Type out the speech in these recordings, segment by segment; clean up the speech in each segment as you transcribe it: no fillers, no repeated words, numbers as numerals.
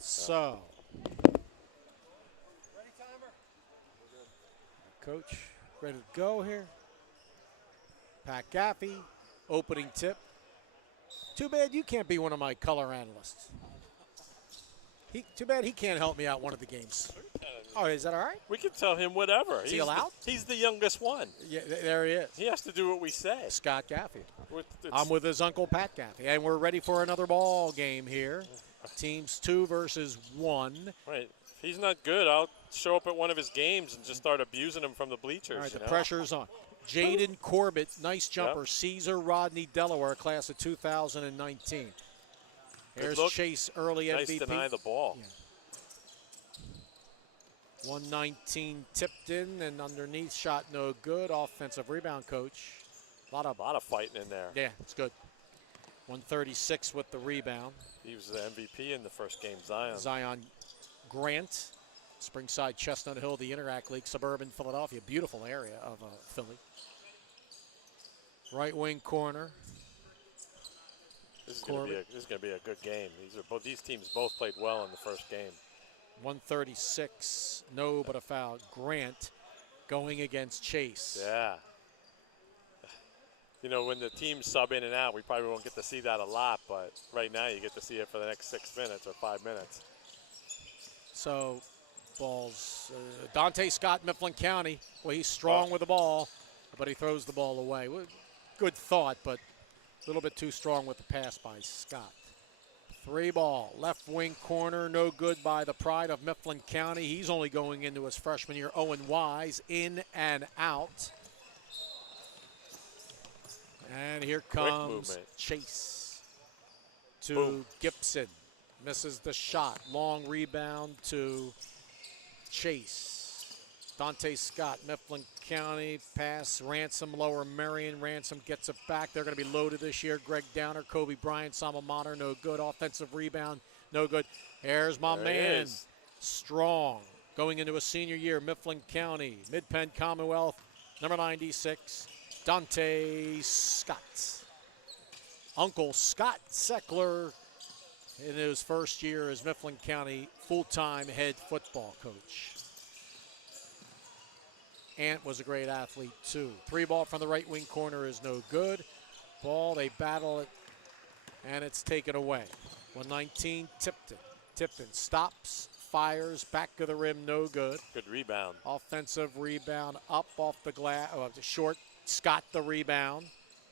So, coach, ready to go here. Pat Gaffey, opening tip. Too bad you can't be one of my color analysts. Too bad he can't help me out one of the games. Oh, is that all right? We can tell him whatever. Is he allowed? He's the youngest one. Yeah, there he is. He has to do what we say. Scott Gaffey. I'm with his uncle Pat Gaffey, and we're ready for another ball game here. Teams 2 versus 1. Right. If he's not good, I'll show up at one of his games and just start abusing him from the bleachers. All right, the pressure's on. Jaden Corbett, nice jumper. Yep. Caesar Rodney Delaware, class of 2019. Here's Chase, early nice MVP. deny the ball. Yeah. 119 tipped in and underneath, shot no good. Offensive rebound, coach. A lot of fighting in there. Yeah, it's good. 136 with the rebound. He was the MVP in the first game, Zion. Zion Grant, Springside, Chestnut Hill, the Interact League, suburban Philadelphia. Beautiful area of Philly. Right wing corner. This is going to be a good game. These teams both played well in the first game. 136, no but a foul. Grant going against Chase. Yeah. You know, when the teams sub in and out, we probably won't get to see that a lot, but right now you get to see it for the next 6 minutes or 5 minutes. So, balls. Dante Scott, Mifflin County. Well, he's strong with the ball, but he throws the ball away. Good thought, but a little bit too strong with the pass by Scott. 3 ball, left wing corner, no good by the pride of Mifflin County. He's only going into his freshman year. Owen Wise, in and out. And here comes Chase to Boom. Gibson. Misses the shot. Long rebound to Chase. Dante Scott, Mifflin County, pass. Ransom, Lower Marion. Ransom gets it back. They're going to be loaded this year. Greg Downer, Kobe Bryant, Sama Mater, no good. Offensive rebound, no good. There's my man, Strong, going into a senior year. Mifflin County, Mid-Penn Commonwealth, number 96, Dante Scott. Uncle Scott Seckler in his first year as Mifflin County full-time head football coach. Ant was a great athlete, too. 3 ball from the right wing corner is no good. Ball, they battle it, and it's taken away. 119, Tipton. Tipton stops, fires, back of the rim, no good. Good rebound. Offensive rebound, up off the glass, short. Scott the rebound.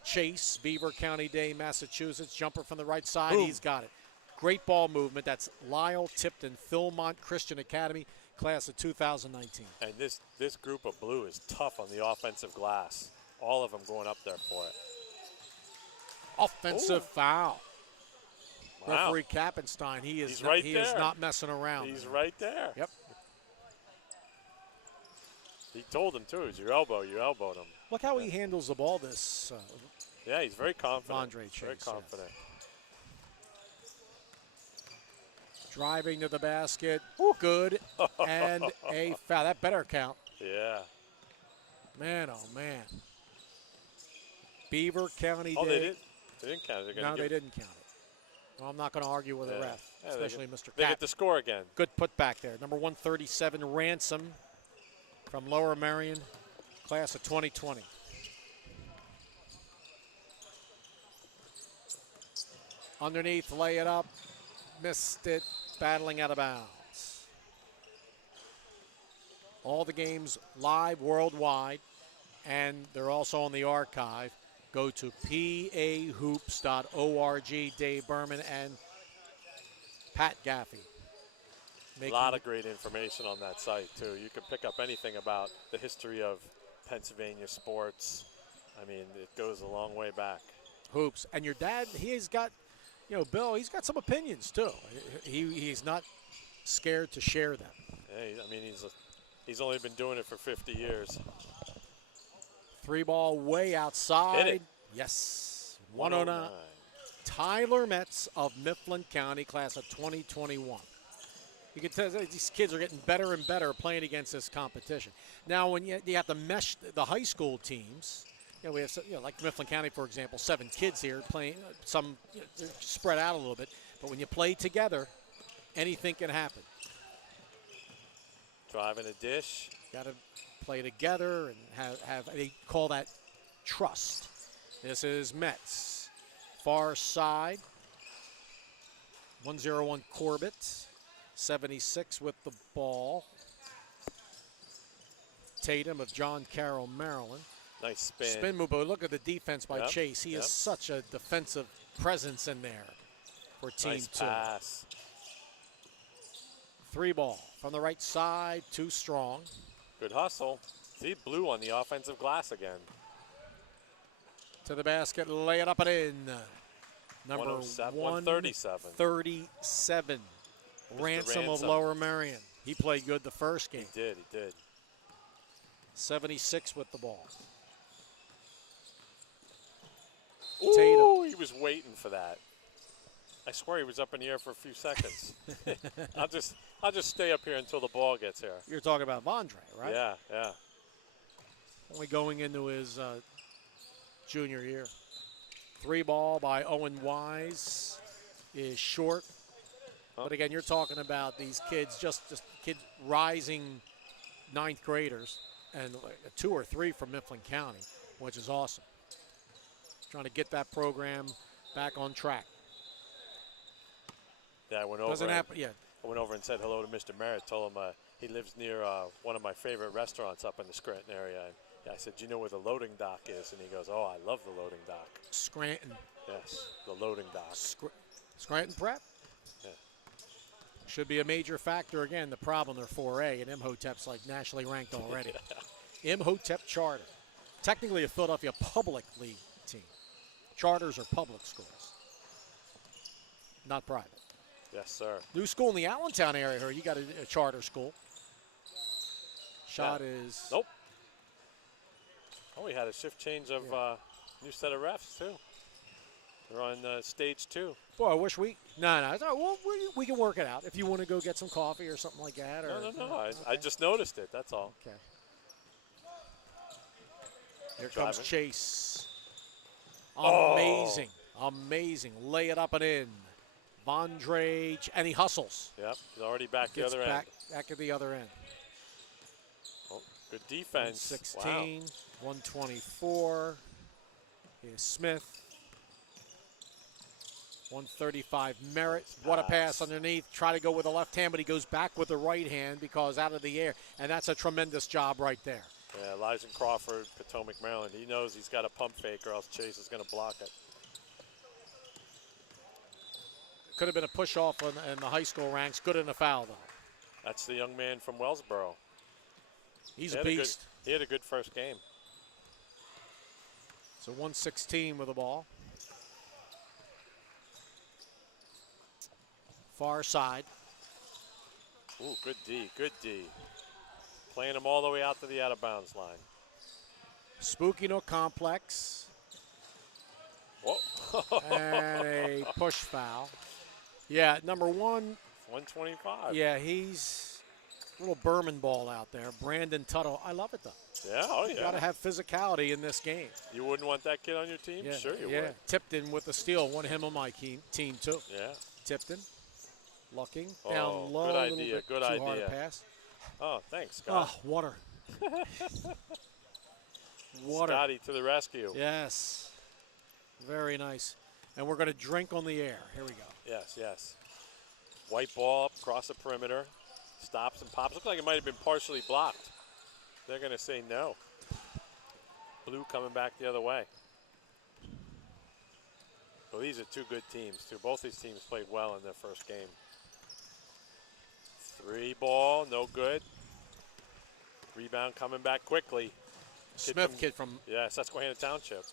Chase, Beaver County Day, Massachusetts. Jumper from the right side, Boom. He's got it. Great ball movement. That's Lyle Tipton, Philmont Christian Academy, class of 2019. And this group of blue is tough on the offensive glass. All of them going up there for it. Offensive foul. Wow. Referee Kappenstein, he is not messing around. He's right there. Yep. He told him, too, it's your elbow. You elbowed him. Look how he handles the ball this. Yeah, he's very confident. Andre Chase. Very confident. Driving to the basket. Good. And a foul. That better count. Yeah. Man, oh, man. Beaver County Oh, Day. they didn't count it. No, they didn't count it. Well, I'm not going to argue with the ref, especially Mr. They Cap. get the score again. Good put back there. Number 137, Ransom from Lower Marion, class of 2020. Underneath, lay it up. Missed it, battling out of bounds. All the games live worldwide, and they're also on the archive. Go to pahoops.org. Dave Berman and Pat Gaffey. A lot of great information on that site, too. You can pick up anything about the history of Pennsylvania sports. I mean, it goes a long way back. Hoops. And your dad, he's got, Bill, he's got some opinions, too. He's not scared to share them. Yeah, I mean, he's only been doing it for 50 years. 3 ball way outside. Hit it. Yes. 109. Tyler Metz of Mifflin County, class of 2021. You can tell these kids are getting better and better playing against this competition. Now, when you have to mesh the high school teams, we have like Mifflin County, for example, 7 kids here playing. Some they're spread out a little bit, but when you play together, anything can happen. Driving a dish. Got to play together and have they call that trust. This is Mets. Far side. 101 Corbett. 76 with the ball. Tatum of John Carroll, Maryland. Nice spin. Spin move, but look at the defense by Yep, Chase. He yep. is such a defensive presence in there for Team Nice 2. pass. 3 ball from the right side, too strong. Good hustle. See, blue on the offensive glass again. To the basket, lay it up and in. Number 137. 137. Ransom of Ransom. Lower Merion. He played good the first game. He did. 76 with the ball. Ooh, Tatum. he was waiting for that. I swear he was up in the air for a few seconds. I'll just stay up here until the ball gets here. You're talking about Vondre, right? Yeah. Only going into his junior year. 3 ball by Owen Wise is short. But again, you're talking about these kids, just kid rising 9th graders, and 2 or 3 from Mifflin County, which is awesome. Trying to get that program back on track. Yeah, I went over. Doesn't happen, yeah. I went over and said hello to Mr. Merritt. Told him he lives near one of my favorite restaurants up in the Scranton area. And yeah, I said, "Do you know where the loading dock is?" And he goes, "Oh, I love the loading dock." Scranton. Yes, the loading dock. Scranton Prep? Yeah. Should be a major factor. Again, the problem, they're 4A, and Imhotep's like nationally ranked already. Imhotep Charter. Technically a Philadelphia Public League team. Charters are public schools, not private. Yes, sir. New school in the Allentown area here. You got a charter school. Shot is... Nope. Oh, we had a shift change of new set of refs, too. They're on stage 2. Boy, I wish we... No. Well, we can work it out. If you want to go get some coffee or something like that. Or, No. I just noticed it. That's all. Okay. Here comes Chase. Amazing. Amazing. Lay it up and in. Vondre, and he hustles. Yep, he's already back the Gets other back end. at the other end. Oh, good defense. 116, 124 is Smith. 135 Merritt. What a pass underneath. Try to go with the left hand, but he goes back with the right hand because out of the air. And that's a tremendous job right there. Yeah, Elijah Crawford, Potomac, Maryland. He knows he's got a pump fake or else Chase is going to block it. Could have been a push-off in the high school ranks. Good in a foul, though. That's the young man from Wellsboro. He's a beast. He had a good first game. So 116 with the ball. Far side. Ooh, good D, good D. Playing him all the way out to the out-of-bounds line. Spooky no complex. Whoa. And a push foul. Yeah, number 1. 125. Yeah, he's a little Berman ball out there. Brandon Tuttle. I love it, though. Yeah, oh yeah. Got to have physicality in this game. You wouldn't want that kid on your team? Yeah, Sure you yeah. would. Tipton with the steal. Won him on my team, too. Yeah. Tipton. Looking. Oh, Down low. good a little idea, bit good too hard idea. a pass. Oh, thanks, Scott. Oh, water. Water. Scotty to the rescue. Yes. Very nice. And we're going to drink on the air. Here we go. Yes. White ball up across the perimeter. Stops and pops. Looks like it might have been partially blocked. They're going to say no. Blue coming back the other way. Well, these are 2 good teams, too. Both these teams played well in their first game. 3 ball, no good. Rebound coming back quickly. Smith kid from Susquehanna Township.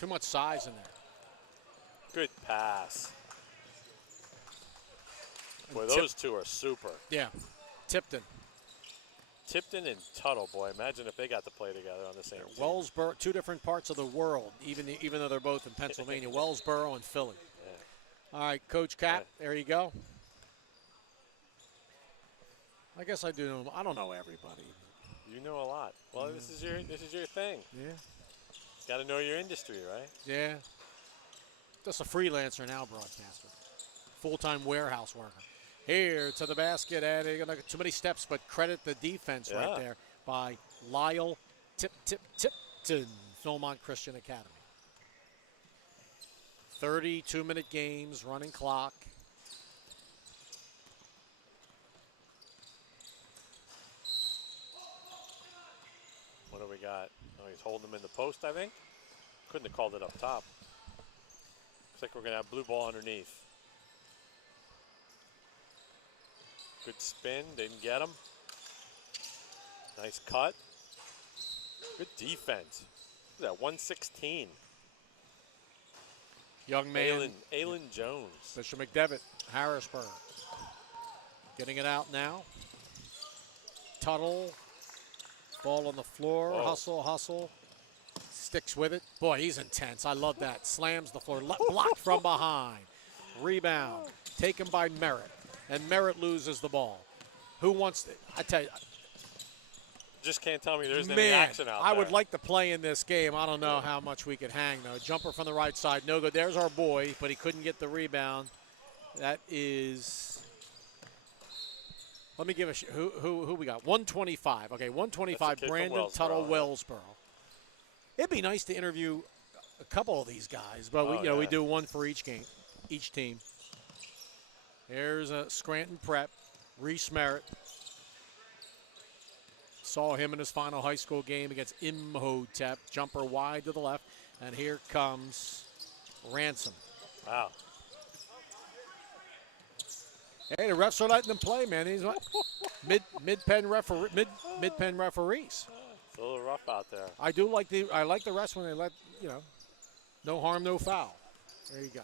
too much size in there. Good pass. Boy, those 2 are super. Yeah. Tipton. Tipton and Tuttle, boy. Imagine if they got to play together on the same team. Wellsboro, 2 different parts of the world, even though they're both in Pennsylvania. Wellsboro and Philly. Yeah. All right, Coach Cap, Yeah. there you go. I guess I do know. I don't know everybody. You know a lot. Well, this is your thing. Yeah. Got to know your industry, right? Yeah. Just a freelancer now, broadcaster. Full-time warehouse worker. here to the basket, and too many steps, but credit the defense right there by Lyle Tipton, Philmont Christian Academy. 32-minute games, running clock. What do we got? Oh, he's holding him in the post, I think. Couldn't have called it up top. Looks like we're going to have blue ball underneath. Good spin, didn't get him. Nice cut. Good defense. Look at that, 116. Young man. Aylin Jones. Mr. McDevitt, Harrisburg. Getting it out now. Tuttle. Ball on the floor. Whoa. Hustle. Sticks with it. Boy, he's intense. I love that. Slams the floor. Blocked from behind. Rebound. Taken by Merritt. And Merritt loses the ball. Who wants to? I tell you. Just can't tell me there isn't any action out there. I would like to play in this game. I don't know how much we could hang, though. Jumper from the right side. No good. There's our boy, but he couldn't get the rebound. That is. Let me give a who we got. 125. Okay, 125. Brandon Tuttle, Wellsboro. It'd be nice to interview a couple of these guys, but we do one for each game, each team. Here's a Scranton Prep. Reese Merritt. Saw him in his final high school game against Imhotep. Jumper wide to the left. And here comes Ransom. Wow. Hey, the refs are letting them play, man. These mid-pen referees. It's a little rough out there. I like the refs when they let, no harm, no foul. There you go.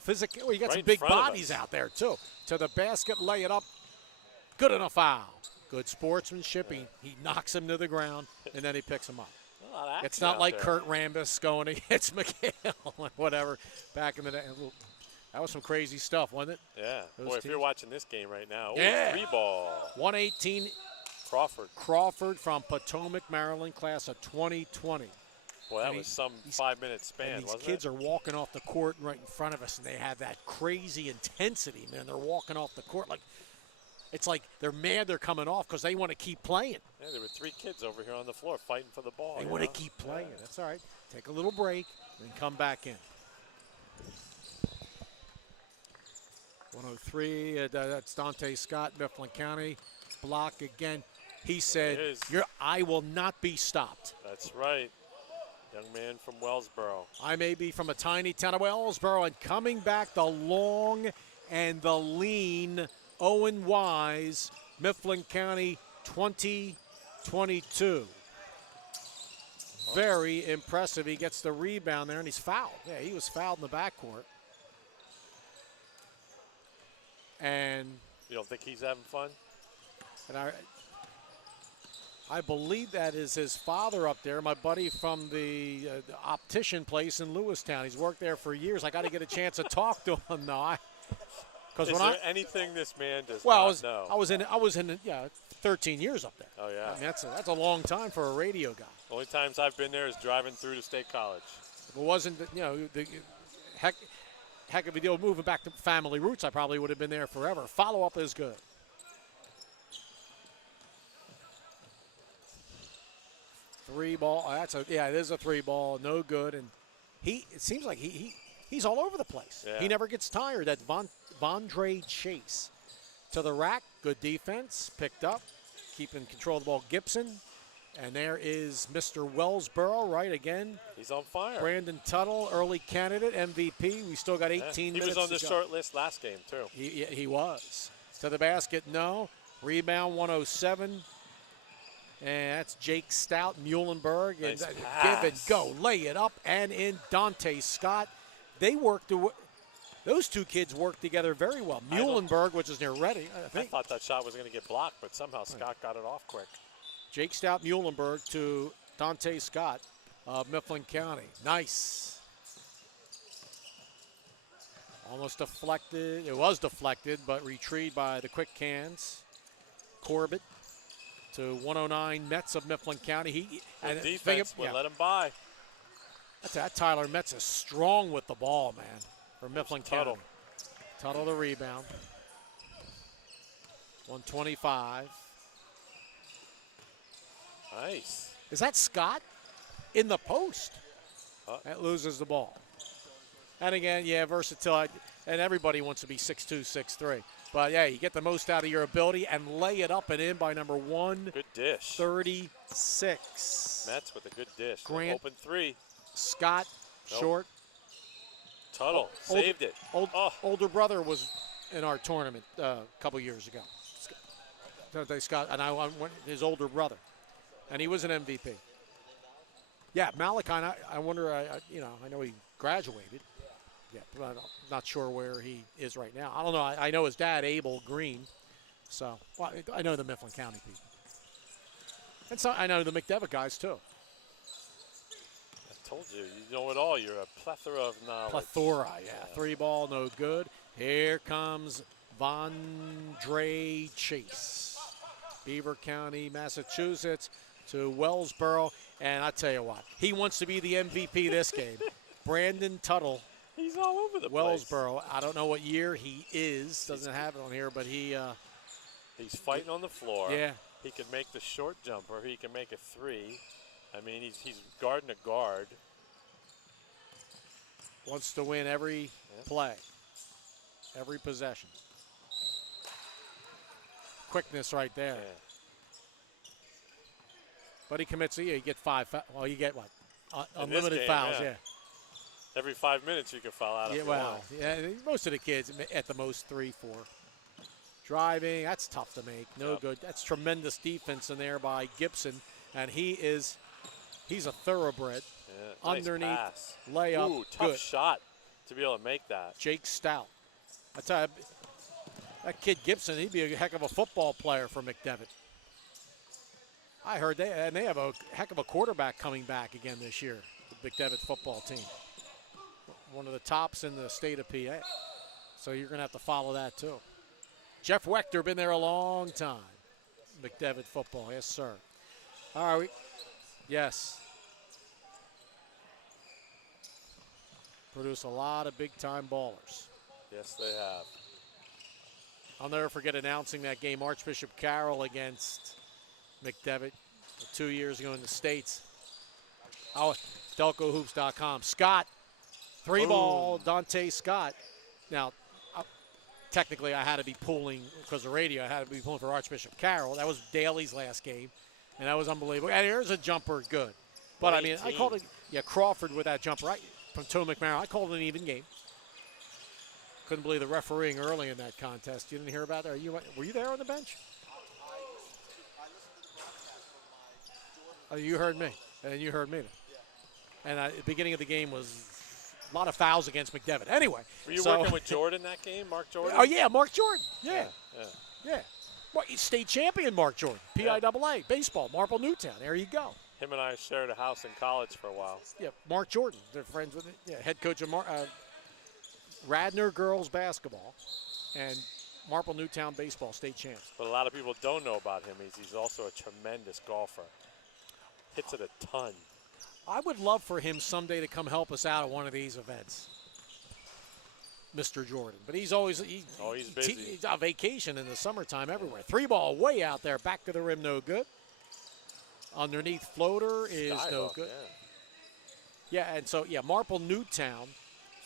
Physical. Well, you got some big bodies out there, too. To the basket, lay it up. Good enough foul. Good sportsmanship. He knocks him to the ground, and then he picks him up. It's not like Kurt Rambis going against McHale or whatever back in the day. That was some crazy stuff, wasn't it? Yeah. Boy, if you're watching this game right now, free ball. 118. Crawford from Potomac, Maryland, class of 2020. Boy, that was some 5-minute span, wasn't it? These kids are walking off the court right in front of us, and they have that crazy intensity, man. They're walking off the court like it's like they're mad they're coming off because they want to keep playing. Yeah, there were 3 kids over here on the floor fighting for the ball. They want to keep playing. Yeah. That's all right. Take a little break and come back in. 103, that's Dante Scott, Mifflin County. Block again. He said, I will not be stopped. That's right. Young man from Wellsboro. I may be from a tiny town of Wellsboro, and coming back the long and the lean Owen Wise, Mifflin County 2022. Very impressive. He gets the rebound there, and he's fouled. Yeah, he was fouled in the backcourt. And you don't think he's having fun? And I believe that is his father up there, my buddy from the optician place in Lewistown. He's worked there for years. I got to get a chance to talk to him though. Is there anything this man does not know? I was in 13 years up there. Oh yeah. I mean, that's a long time for a radio guy. The only times I've been there is driving through to State College. If it wasn't the heck of a deal moving back to family roots, I probably would have been there forever. Follow up is good. Three ball. It is a 3 ball. No good. And it seems like he's all over the place. Yeah. He never gets tired. That Vondre Chase to the rack. Good defense. Picked up. Keeping control of the ball. Gibson. And there is Mr. Wellsboro, right again. He's on fire. Brandon Tuttle, early candidate, MVP. We still got 18 minutes. He was on the short list last game, too. He was. To the basket, no. Rebound, 107. And that's Jake Stout, Muhlenberg. Nice and pass. Give and go. Lay it up and in. Dante Scott. They worked. Those two kids worked together very well. Muhlenberg, which is near ready. I thought that shot was going to get blocked, but somehow Scott got it off quick. Jake Stout, Muhlenberg to Dante Scott of Mifflin County. Nice. Almost deflected. It was deflected, but retrieved by the quick hands. Corbett to 109 Metz of Mifflin County. Defense would let him by. That Tyler Metz is strong with the ball, man, for Mifflin County. Tuttle the rebound. rebound, 25. Nice. Is that Scott in the post? That loses the ball. And again, yeah, versatility. And everybody wants to be 6'2", 6'3". But, yeah, you get the most out of your ability and lay it up and in by number Good dish. 136. Mets with a good dish. Grant. Open three. Scott, Nope. short. Tuttle saved it. Older brother was in our tournament a couple years ago. Scott, and I went his older brother, and he was an MVP. Yeah, Malachi. I wonder. I know he graduated. Yeah, but I'm not sure where he is right now. I don't know. I know his dad, Abel Green. So I know the Mifflin County people, and so I know the McDevitt guys too. I told you, you know it all. You're a plethora of knowledge. Plethora, yeah. 3 ball, no good. Here comes Vondre Chase. Beaver County, Massachusetts to Wellsboro. And I tell you what, he wants to be the MVP this game. Brandon Tuttle. He's all over the place. Wellsboro. I don't know what year he is. Doesn't have it on here, but he's fighting on the floor. Yeah. He can make the short jumper. He can make a three. I mean, he's guarding a guard. Wants to win every play, every possession. Quickness right there. Yeah. But he commits, you get 5. Well, you get what? Unlimited game, fouls, yeah. Every 5 minutes you can foul out. Yeah, well, yeah, most of the kids at the most 3, 4. Driving, that's tough to make. No good. That's tremendous defense in there by Gibson, and he's a thoroughbred. Yeah, Underneath, nice pass. layup, Ooh, tough good. shot to be able to make that. Jake Stout. I tell you, that kid Gibson, he'd be a heck of a football player for McDevitt. I heard they have a heck of a quarterback coming back again this year, the McDevitt football team. One of the tops in the state of PA. So you're going to have to follow that too. Jeff Wechter, been there a long time. McDevitt football, yes, sir. All right, yes. Produce a lot of big-time ballers. Yes, they have. I'll never forget announcing that game, Archbishop Carroll against McDevitt 2 years ago in the States. Oh, DelcoHoops.com. Scott, 3 ball, Dante Scott. Now, technically I had to be pulling, because of radio, I had to be pulling for Archbishop Carroll. That was Daly's last game, and that was unbelievable. And here's a jumper, good. But, I mean, I called it, Crawford with that jumper from Toe McMarrow. I called it an even game. Couldn't believe the refereeing early in that contest. You didn't hear about that? Were you there on the bench? Oh, you heard me, and you heard me. And at the beginning of the game was a lot of fouls against McDevitt. Anyway. Were you working with Jordan that game, Mark Jordan? Oh, yeah, Mark Jordan. Yeah. Yeah. Well, state champion Mark Jordan, PIAA, baseball, Marple Newtown. There you go. Him and I shared a house in college for a while. Yeah, Mark Jordan. They're friends with head coach of Radnor girls basketball and Marple Newtown baseball state champs. But a lot of people don't know about him. He's also a tremendous golfer. Hits it a ton. I would love for him someday to come help us out at one of these events, Mr. Jordan. But he's busy. He's on vacation in the summertime everywhere. 3 ball way out there, back to the rim, no good. Underneath floater is no good. Yeah, and so, Marple Newtown,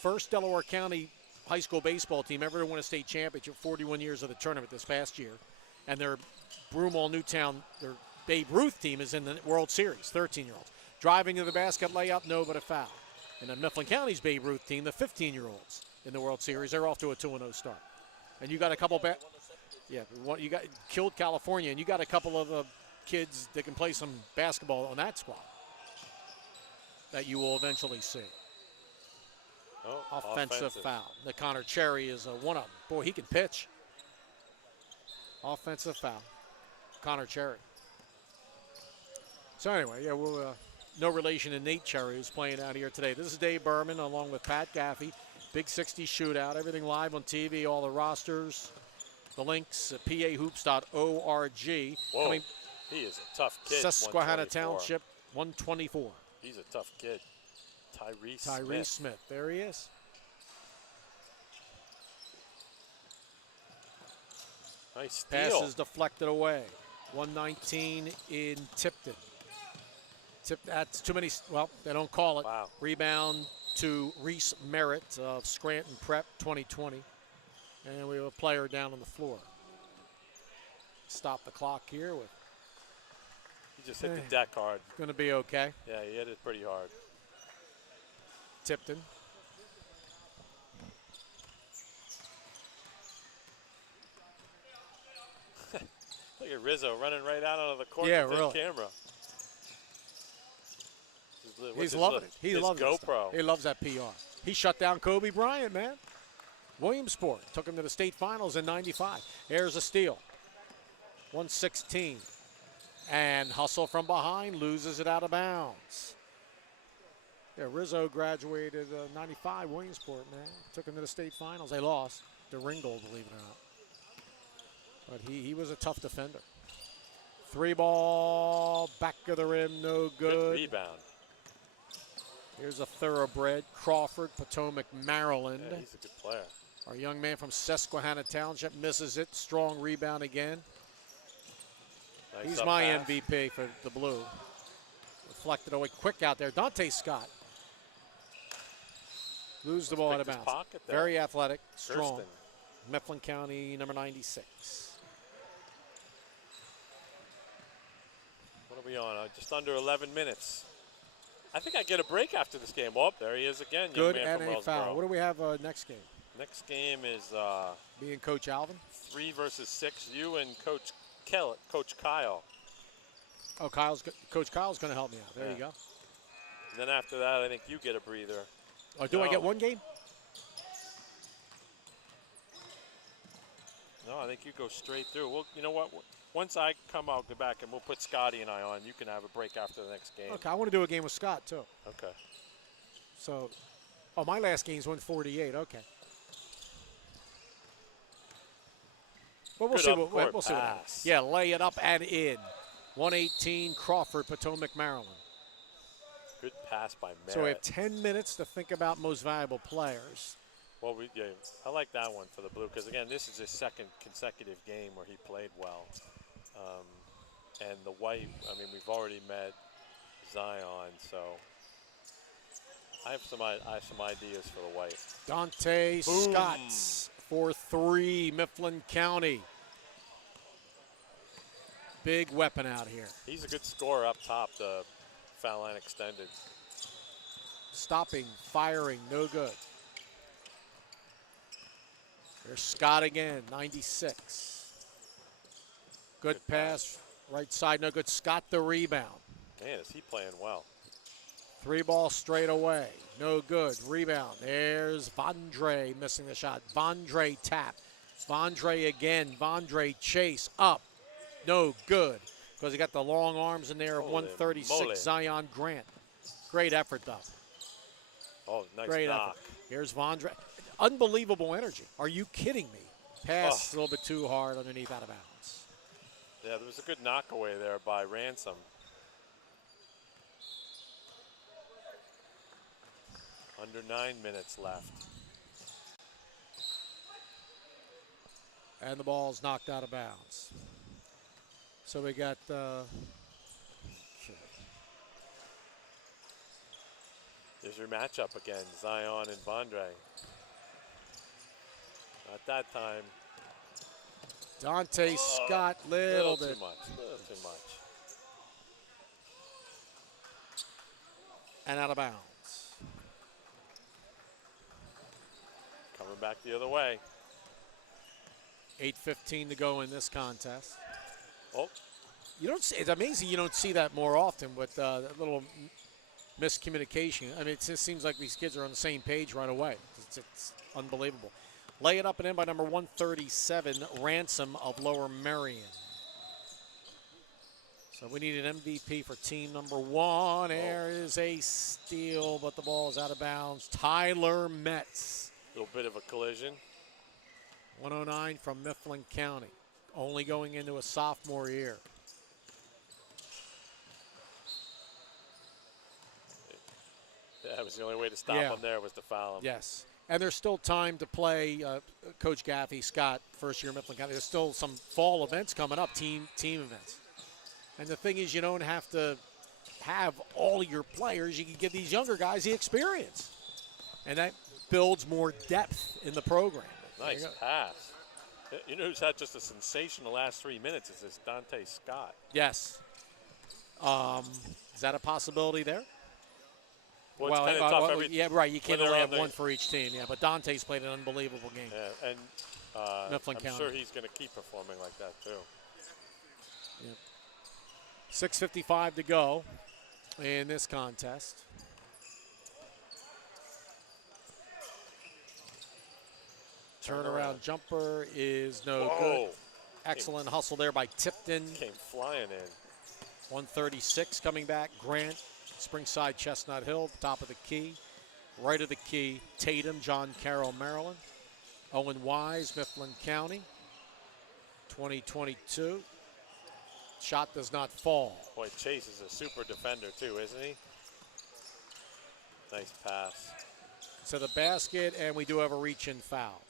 first Delaware County high school baseball team ever to win a state championship, 41 years of the tournament this past year. And their Broomall Newtown, their Babe Ruth team is in the World Series, 13-year-olds. Driving to the basket, layup, no, but a foul. And then Mifflin County's Babe Ruth team, the 15-year-olds in the World Series, they're off to a 2-0 start. And you got a couple you got killed California, and you got a couple of kids that can play some basketball on that squad that you will eventually see. Offensive foul. The Connor Cherry is one of them. Boy, he can pitch. Offensive foul. Connor Cherry. So anyway, we'll no relation to Nate Cherry, who's playing out here today. This is Dave Berman along with Pat Gaffey. Big 60 shootout. Everything live on TV. All the rosters, the links at pahoops.org. Whoa, he is a tough kid. Susquehanna Township, 124. He's a tough kid. Tyrese Smith. There he is. Nice steal. Passes deflected away. 119 in Tipton. That's too many. Well, they don't call it. Wow. Rebound to Reese Merritt of Scranton Prep 2020. And we have a player down on the floor. Stop the clock here with. He just hit the deck hard. Going to be okay. Yeah, he hit it pretty hard. Tipton. Look at Rizzo running right out onto the court Yeah, with really. the camera. He's loving it. He loves it. GoPro. He loves that PR. He shut down Kobe Bryant, man. Williamsport took him to the state finals in '95. Here's a steal. 116. And hustle from behind, loses it out of bounds. Yeah, Rizzo graduated '95 Williamsport, man. Took him to the state finals. They lost to Ringgold, believe it or not. But he was a tough defender. 3-ball, back of the rim, no Good good. rebound. Here's a thoroughbred, Crawford, Potomac, Maryland. Yeah, he's a good player. Our young man from Susquehanna Township misses it. Strong rebound again. Nice He's up my pass. MVP for the Blue. Reflected away quick out there. Dante Scott. Lose the ball out of Picked his bounds. pocket there. Very athletic, strong. Thurston. Mifflin County, number 96. What are we on? Just under 11 minutes. I think I get a break after this game. Oh, there he is again. Young Good man and from a Wellsboro. foul. What do we have next game? Next game is Me and Coach Alvin. 3 versus 6. You and Coach Kyle. Oh, Coach Kyle's going to help me out. There you go. And then after that, I think you get a breather. Oh, do I get one game? No, I think you go straight through. Well, you know what? Once I come, I'll go back and we'll put Scotty and I on. You can have a break after the next game. Okay, I want to do a game with Scott, too. Okay. So, my last game's 148. Okay. Well, we'll Good see. up-court We'll see what pass. happens. Yeah, lay it up and in. 118 Crawford, Potomac, Maryland. Good pass by Merritt. So we have 10 minutes to think about most valuable players. Well, I like that one for the Blue because, again, this is his second consecutive game where he played well. And the White, I mean, we've already met Zion, so I have some ideas for the White. Dante Boom. Scott for 3, Mifflin County. Big weapon out here. He's a good scorer up top, the foul line extended. Stopping, firing, no good. There's Scott again, 96. Good pass, right side, no good. Scott the rebound. Man, is he playing well. 3-ball straight away, no good. Rebound, there's Vondre missing the shot. Vondre tap. Vondre again, Vondre chase, up. No good, because he got the long arms in there of Holy 136, moly. Zion Grant. Great effort, though. Oh, nice Great knock. effort. Here's Vondre. Unbelievable energy. Are you kidding me? Pass a little bit too hard underneath out of bounds. Yeah, there was a good knock away there by Ransom. Under 9 minutes left. And the ball's knocked out of bounds. So we got There's your matchup again, Zion and Vondre. Not that time. Dante Scott, little bit. Too much. Little too much. And out of bounds. Coming back the other way. 8:15 to go in this contest. Oh, You don't see, it's amazing you don't see that more often with that little miscommunication. I mean, it just seems like these kids are on the same page right away. It's unbelievable. Lay it up and in by number 137, Ransom of Lower Merion. So we need an MVP for team number 1. There is a steal, but the ball is out of bounds. Tyler Metz. little bit of a collision. 109 from Mifflin County, only going into a sophomore year. Yeah, that was the only way to stop Yeah. him there was to foul him. Yes. And there's still time to play. Coach Gaffey, Scott, first year Mifflin County. There's still some fall events coming up, team events. And the thing is, you don't have to have all your players. You can give these younger guys the experience, and that builds more depth in the program. Nice pass. You know who's had just a sensational last 3 minutes is this Dante Scott. Yes. Is that a possibility there? Well, it's kind of tough yeah, right. You can't when only they're have one for each team. Yeah, but Dante's played an unbelievable game. Yeah, and Mifflin I'm County. sure he's going to keep performing like that too. Yep. 6:55 to go in this contest. Turnaround jumper is no good. Excellent hustle there by Tipton. Came flying in. 136 coming back. Grant, Springside, Chestnut Hill, top of the key. Right of the key, Tatum, John Carroll, Maryland. Owen Wise, Mifflin County. 2022. Shot does not fall. Boy, Chase is a super defender too, isn't he? Nice pass. To the basket, and we do have a reach-in foul.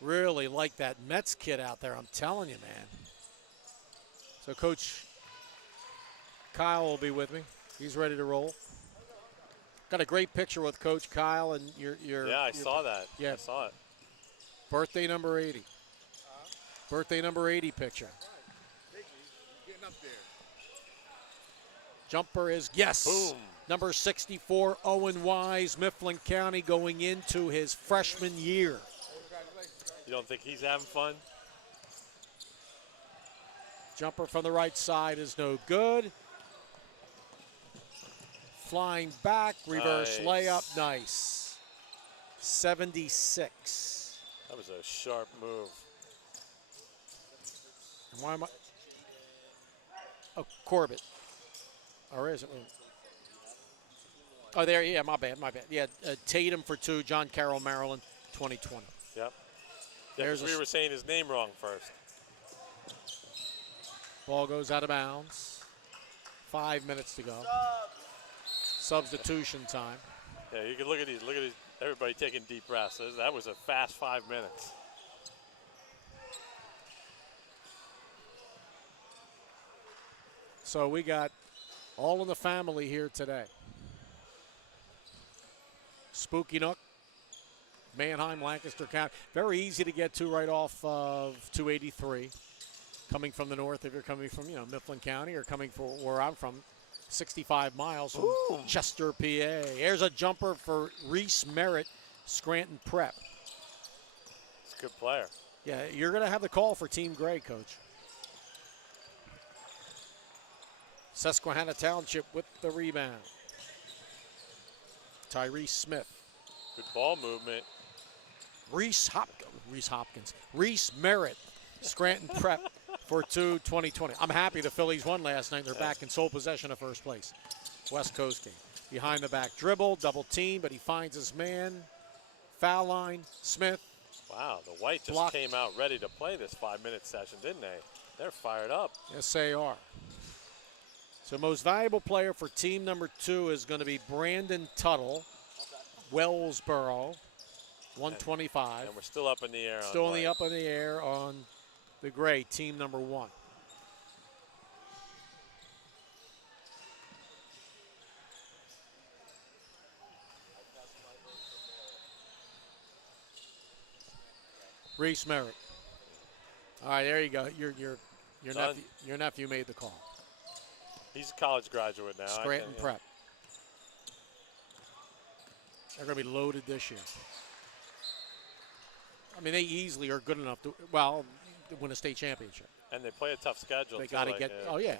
Really like that Mets kid out there, I'm telling you, man. So Coach Kyle will be with me. He's ready to roll. Got a great picture with Coach Kyle and your yeah, I saw that. Yeah. I saw it. Birthday number 80. Birthday number 80 picture. Getting up there. Jumper is yes. Boom. Number 64, Owen Wise, Mifflin County, going into his freshman year. You don't think he's having fun? Jumper from the right side is no good. Flying back, reverse Nice. layup, nice. 76. That was a sharp move. And why am I? Oh, Corbett. Or is it? Oh, there, yeah, my bad. Yeah, Tatum for 2, John Carroll, Maryland, 2020. Yep. There's we were saying his name wrong first. Ball goes out of bounds. 5 minutes to go. Substitution time. Yeah, you can look at these. Look at these. Everybody taking deep breaths. That was a fast 5 minutes. So we got all in the family here today. Spooky Nook, Manheim, Lancaster County. Very easy to get to right off of 283. Coming from the north, if you're coming from, Mifflin County, or coming from where I'm from, 65 miles from Chester, PA. There's a jumper for Reese Merritt, Scranton Prep. He's a good player. Yeah, you're going to have the call for Team Gray, Coach. Susquehanna Township with the rebound. Tyrese Smith. Good ball movement. Reese Hopkins. Reese Merritt, Scranton Prep for 2020. I'm happy the Phillies won last night. They're back in sole possession of first place. West Coast game. Behind the back dribble, double team, but he finds his man. Foul line, Smith. Wow, the White just Block. came out ready to play this 5-minute session, didn't they? They're fired up. Yes, they are. So most valuable player for team number 2 is going to be Brandon Tuttle, Wellsboro, 125. And we're still up in the air. Still on only White. up in the air on the Gray, team number 1. Reese Merritt. All right, there you go. Your nephew made the call. He's a college graduate now. Scranton Prep. They're going to be loaded this year. I mean, they easily are good enough to win a state championship. And they play a tough schedule. They too, got to like, get. Oh yeah.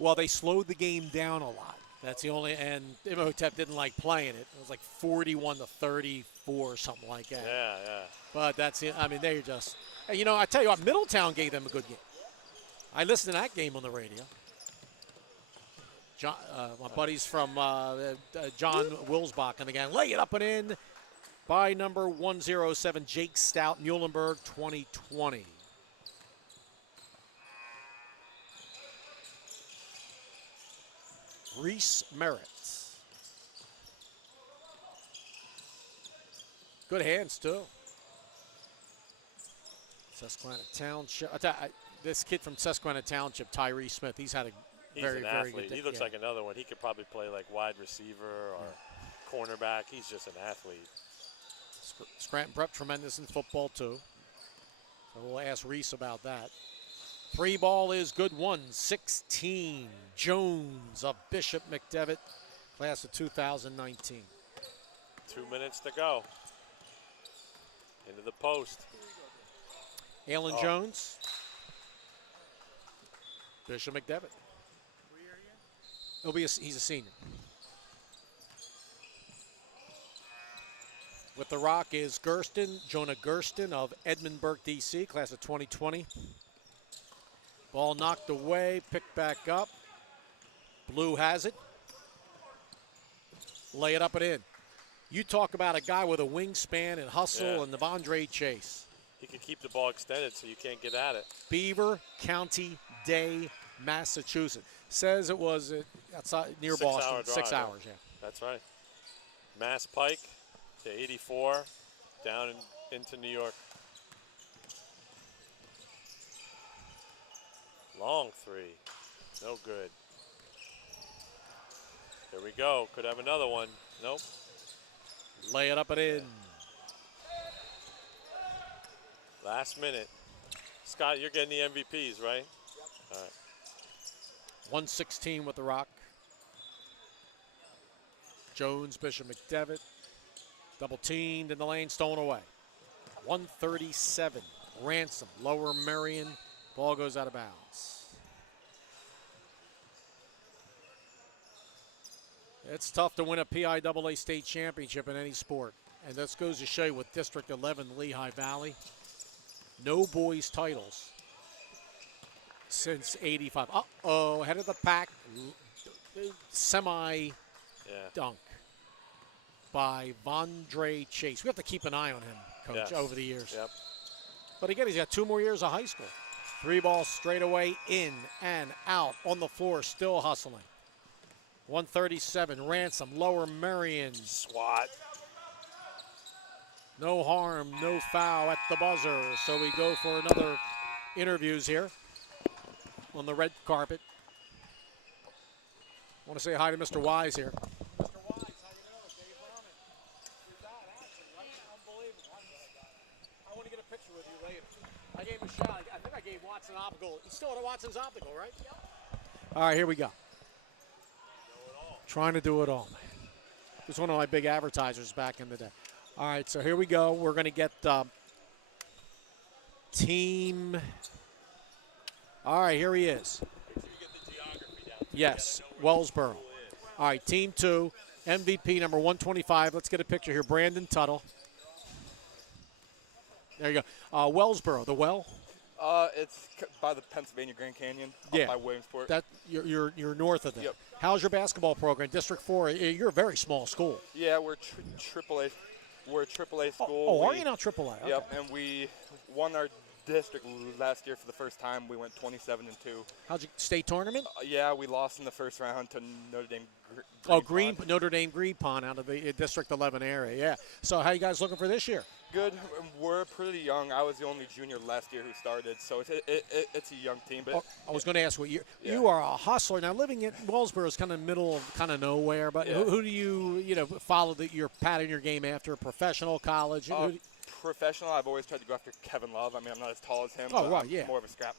Well, they slowed the game down a lot. That's the only. And Imhotep didn't like playing it. It was like 41-34 or something like that. Yeah, yeah. But that's it. I mean, they're just. And, I tell you what, Middletown gave them a good game. I listened to that game on the radio. John, my buddies from John Wilsbach and again, lay it up and in by number 107, Jake Stout, Muhlenberg, 2020. Reese Merritt. Good hands, too. Susquehanna Township. This kid from Susquehanna Township, Tyree Smith, he's had a He's very, an very athlete. good He looks like another one. He could probably play like wide receiver or cornerback. He's just an athlete. Scranton Prep, tremendous in football, too. So we'll ask Reese about that. 3 ball is good. 116. Jones of Bishop McDevitt, class of 2019. 2 minutes to go. Into the post. Alan Jones. Bishop McDevitt. He's a senior. With the rock is Jonah Gersten of Edmundburg, D.C., class of 2020. Ball knocked away, picked back up. Blue has it. Lay it up and in. You talk about a guy with a wingspan and hustle and Devondre Chase. He can keep the ball extended so you can't get at it. Beaver County Day, Massachusetts. Says it was outside near Boston. 6 hours, yeah. That's right. Mass Pike to 84, down into New York. Long 3, no good. Here we go, could have another one. Nope. Lay it up and in. Last minute. Scott, you're getting the MVPs, right? Yep. All right. 116 with the rock. Jones, Bishop McDevitt. Double teamed in the lane, stolen away. 137. Ransom, Lower Merion. Ball goes out of bounds. It's tough to win a PIAA state championship in any sport. And this goes to show you with District 11 Lehigh Valley. No boys titles since 85. Uh-oh, head of the pack. Semi-dunk by Vondre Chase. We have to keep an eye on him, Coach, over the years. Yep. But again, he's got 2 more years of high school. 3 balls straight away, in and out, on the floor, still hustling. 137, Ransom, Lower Merion. SWAT. No harm, no foul at the buzzer. So we go for another interviews here on the red carpet. I want to say hi to Mr. Wise here. Mr. Wise, how you doing? Dave Rahman. You're that action, right? Unbelievable. I want to get a picture with you later. I gave him a shout. I think I gave Watson Optical. He's still at Watson's Optical, right? Yep. All right, here we go. Trying to do it all, man. He was one of my big advertisers back in the day. All right, so here we go. We're going to get team. All right, here he is. Yes, Wellsboro. All right, team 2, MVP number 125. Let's get a picture here. Brandon Tuttle. There you go. Wellsboro, the well? It's by the Pennsylvania Grand Canyon, Yeah. up by Williamsport. That you're north of that. Yep. How's your basketball program? District 4. You're a very small school. Yeah, we're AAA. We're a AAA school. Oh, are you now AAA? Okay. Yep, and we won our district last year for the first time. We went 27-2. How'd you state tournament? Yeah, we lost in the first round to Notre Dame. Notre Dame Green Pond out of the District 11 area. Yeah. So how you guys looking for this year? Good. We're pretty young. I was the only junior last year who started, so it's a young team. But I was going to ask what you are a hustler now. Living in Wellsboro is kind of middle of kind of nowhere. But who do you follow your pattern your game after? Professional, college? Professional. I've always tried to go after Kevin Love. I mean, I'm not as tall as him. Oh, but right, I'm yeah. more of a scrap.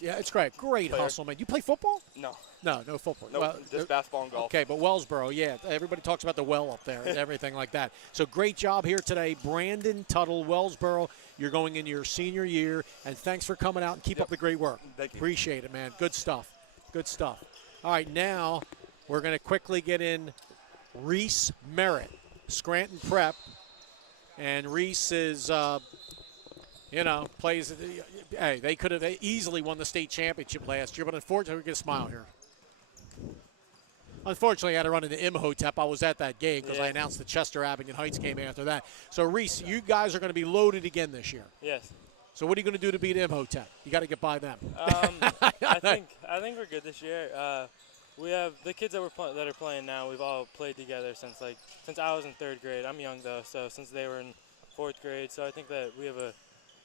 Yeah, it's great. Great Player. hustle, man. You play football? No. No football. No, just basketball and golf. Okay, but Wellsboro, yeah. Everybody talks about the well up there and everything like that. So great job here today. Brandon Tuttle, Wellsboro. You're going into your senior year, and thanks for coming out and keep up the great work. Thank you. Appreciate it, man. Good stuff. Good stuff. All right, now we're going to quickly get in Reese Merritt, Scranton Prep. And Reese is, plays. Hey, they could have easily won the state championship last year, but unfortunately, we get a smile here. Unfortunately, I had to run into Imhotep. I was at that game because I announced the Chester Abington Heights game after that. So, Reese, you guys are going to be loaded again this year. Yes. So, what are you going to do to beat Imhotep? You got to get by them. I think we're good this year. We have the kids that are playing now. We've all played together since I was in 3rd grade. I'm young though, so since they were in 4th grade, so I think that we have a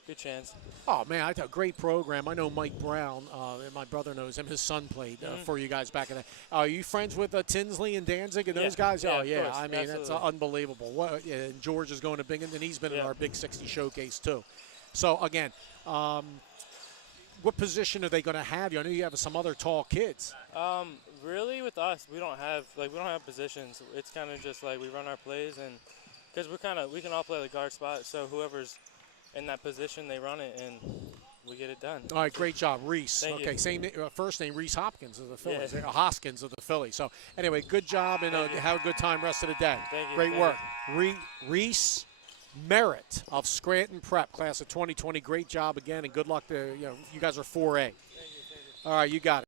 good chance. Oh, man, I thought great program. I know Mike Brown, and my brother knows him. His son played for you guys back in the – are you friends with Tinsley and Danzig and those guys? Yeah, Oh, of yeah. course. I mean, it's Absolutely. unbelievable. And George is going to Binghamton. He's been in Yeah. our Big 60 showcase, too. So, again, what position are they going to have you? I know you have some other tall kids. Really, with us, we don't have positions. It's kind of just like we run our plays, and because we can all play the guard spot. So whoever's in that position, they run it, and we get it done. All right, great job, Reese. Thank you. Okay, same first name, Reese Hopkins of the Phillies. Yeah. Hoskins of the Phillies. So, anyway, good job, and Thank you. have a good time rest of the day. Thank you. Great Thank work. Reese Merritt of Scranton Prep, class of 2020. Great job again, and good luck to you guys are 4A. All right, you got it.